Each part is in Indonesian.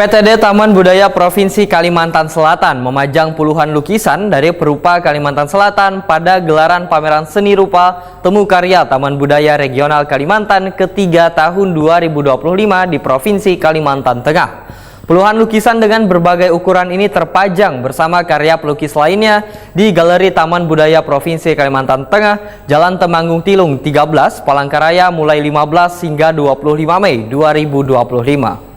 PTD Taman Budaya Provinsi Kalimantan Selatan memajang puluhan lukisan dari perupa Kalimantan Selatan pada gelaran pameran seni rupa Temu Karya Taman Budaya Regional Kalimantan ketiga tahun 2025 di Provinsi Kalimantan Tengah. Puluhan lukisan dengan berbagai ukuran ini terpajang bersama karya pelukis lainnya di Galeri Taman Budaya Provinsi Kalimantan Tengah, Jalan Temanggung Tilung 13, Palangkaraya mulai 15 hingga 25 Mei 2025.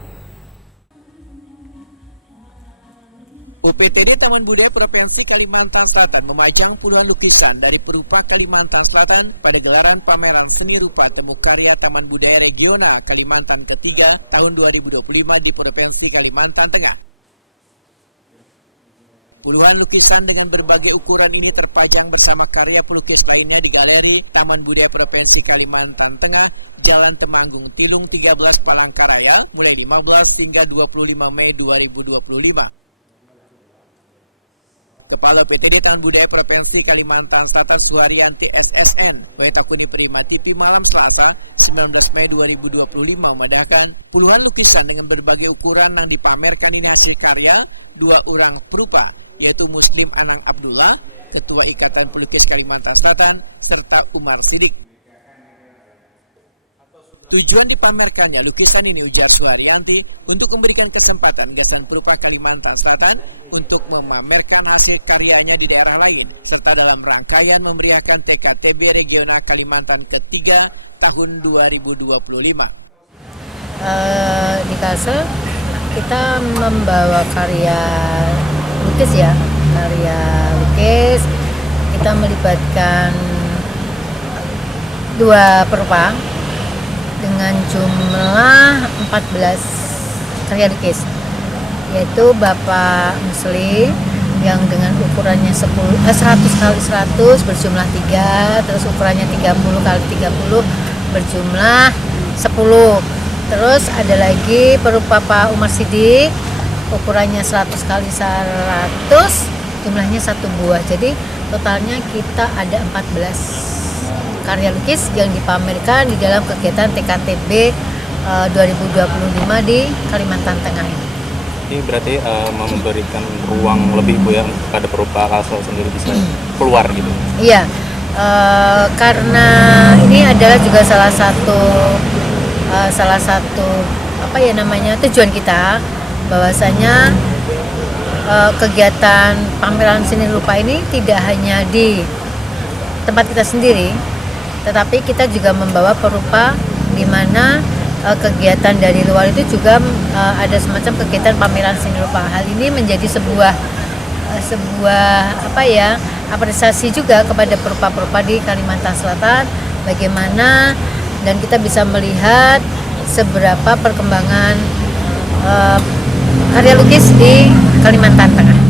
UPTD Taman Budaya Provinsi Kalimantan Selatan memajang puluhan lukisan dari perupa Kalimantan Selatan pada gelaran pameran seni rupa Temu Karya Taman Budaya Regional Kalimantan ketiga tahun 2025 di Provinsi Kalimantan Tengah. Puluhan lukisan dengan berbagai ukuran ini terpajang bersama karya pelukis lainnya di Galeri Taman Budaya Provinsi Kalimantan Tengah, Jalan Temanggung Tilung 13 Palangkaraya mulai 15 hingga 25 Mei 2025. Kepala PTD Taman Budaya Provinsi Kalimantan Selatan Suharyanti SSN Wetakuni Prima TV malam Selasa 19 Mei 2025 memandangkan puluhan lukisan dengan berbagai ukuran yang dipamerkan ini hasil karya dua orang perupa, yaitu Muslim Anang Abdullah, Ketua Ikatan Pelukis Kalimantan Selatan, serta Umar Sidik. Tujuan dipamerkannya lukisan ini, ujar Suharyanti, untuk memberikan kesempatan gagasan perupa Kalimantan Selatan untuk memamerkan hasil karyanya di daerah lain, serta dalam rangkaian memeriahkan TKTB Regional Kalimantan ketiga tahun 2025. Di Kalsel kita membawa karya lukis kita melibatkan dua perupa dengan jumlah 14 karya lukis, yaitu Bapak Muslim yang dengan ukurannya 100 kali 100 berjumlah 3, terus ukurannya 30 kali 30 berjumlah 10. Terus ada lagi perupa Pak Umar Sidik, ukurannya 100 kali 100, jumlahnya 1 buah. Jadi totalnya kita ada 14 karya lukis yang dipamerkan di dalam kegiatan TKTB 2025 di Kalimantan Tengah ini. Ini berarti memberikan ruang lebih Bu ya pada perupa Kalsel sendiri bisa keluar gitu. Iya, karena ini adalah juga salah satu tujuan kita, bahwasanya kegiatan pameran seni rupa ini tidak hanya di tempat kita sendiri, tetapi kita juga membawa perupa di mana kegiatan dari luar itu juga ada semacam kegiatan pameran seni rupa. Hal ini menjadi sebuah apresiasi juga kepada perupa-perupa di Kalimantan Selatan, bagaimana dan kita bisa melihat seberapa perkembangan karya lukis di Kalimantan Tengah.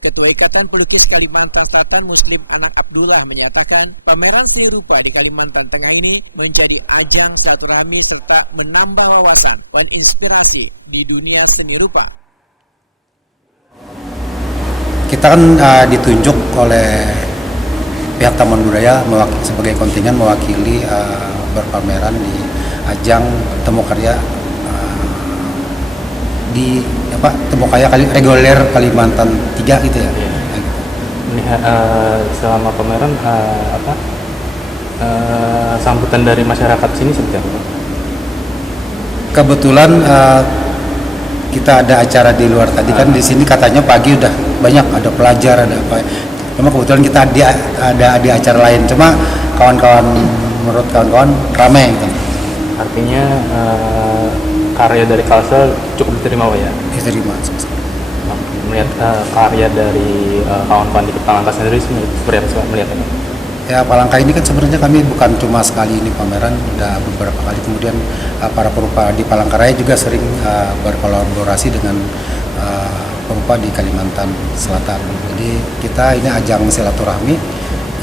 Ketua Ikatan Pelukis Kalimantan Selatan Muslim Anang Abdullah menyatakan pameran seni rupa di Kalimantan Tengah ini menjadi ajang silaturahmi serta menambah wawasan dan inspirasi di dunia seni rupa. Kita kan ditunjuk oleh pihak Taman Budaya sebagai kontingen mewakili berpameran di ajang Temu Karya di Temu Karya Reguler Kalimantan 3 gitu ya. Selama pameran sambutan dari masyarakat sini seperti apa? Kebetulan kita ada acara di luar tadi kan, di sini katanya pagi udah banyak ada pelajar ada apa. Cuma kebetulan kita ada di acara lain. Cuma menurut kawan-kawan ramai gitu. Artinya karya dari Kalsel cukup diterima ya? Diterima. Melihat karya dari kawan-kawan di Palangka sendiri seperti apa melihatnya? Ya, Palangka ini kan sebenarnya kami bukan cuma sekali ini pameran, udah beberapa kali. Kemudian para perupa di Palangkaraya juga sering berkolaborasi dengan perupa di Kalimantan Selatan. Jadi kita ini ajang silaturahmi.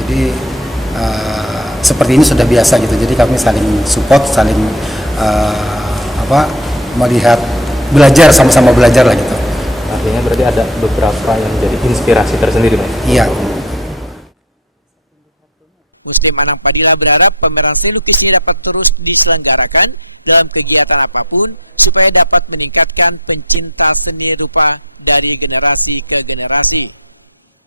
Jadi seperti ini sudah biasa gitu. Jadi kami saling support, saling melihat, belajar, sama-sama belajar lah gitu. Artinya berarti ada beberapa yang jadi inspirasi tersendiri, Pak? Iya. Muslim Anang Padilla berharap pameran seni lukis ini dapat terus diselenggarakan dalam kegiatan apapun supaya dapat meningkatkan pencinta seni rupa dari generasi ke generasi.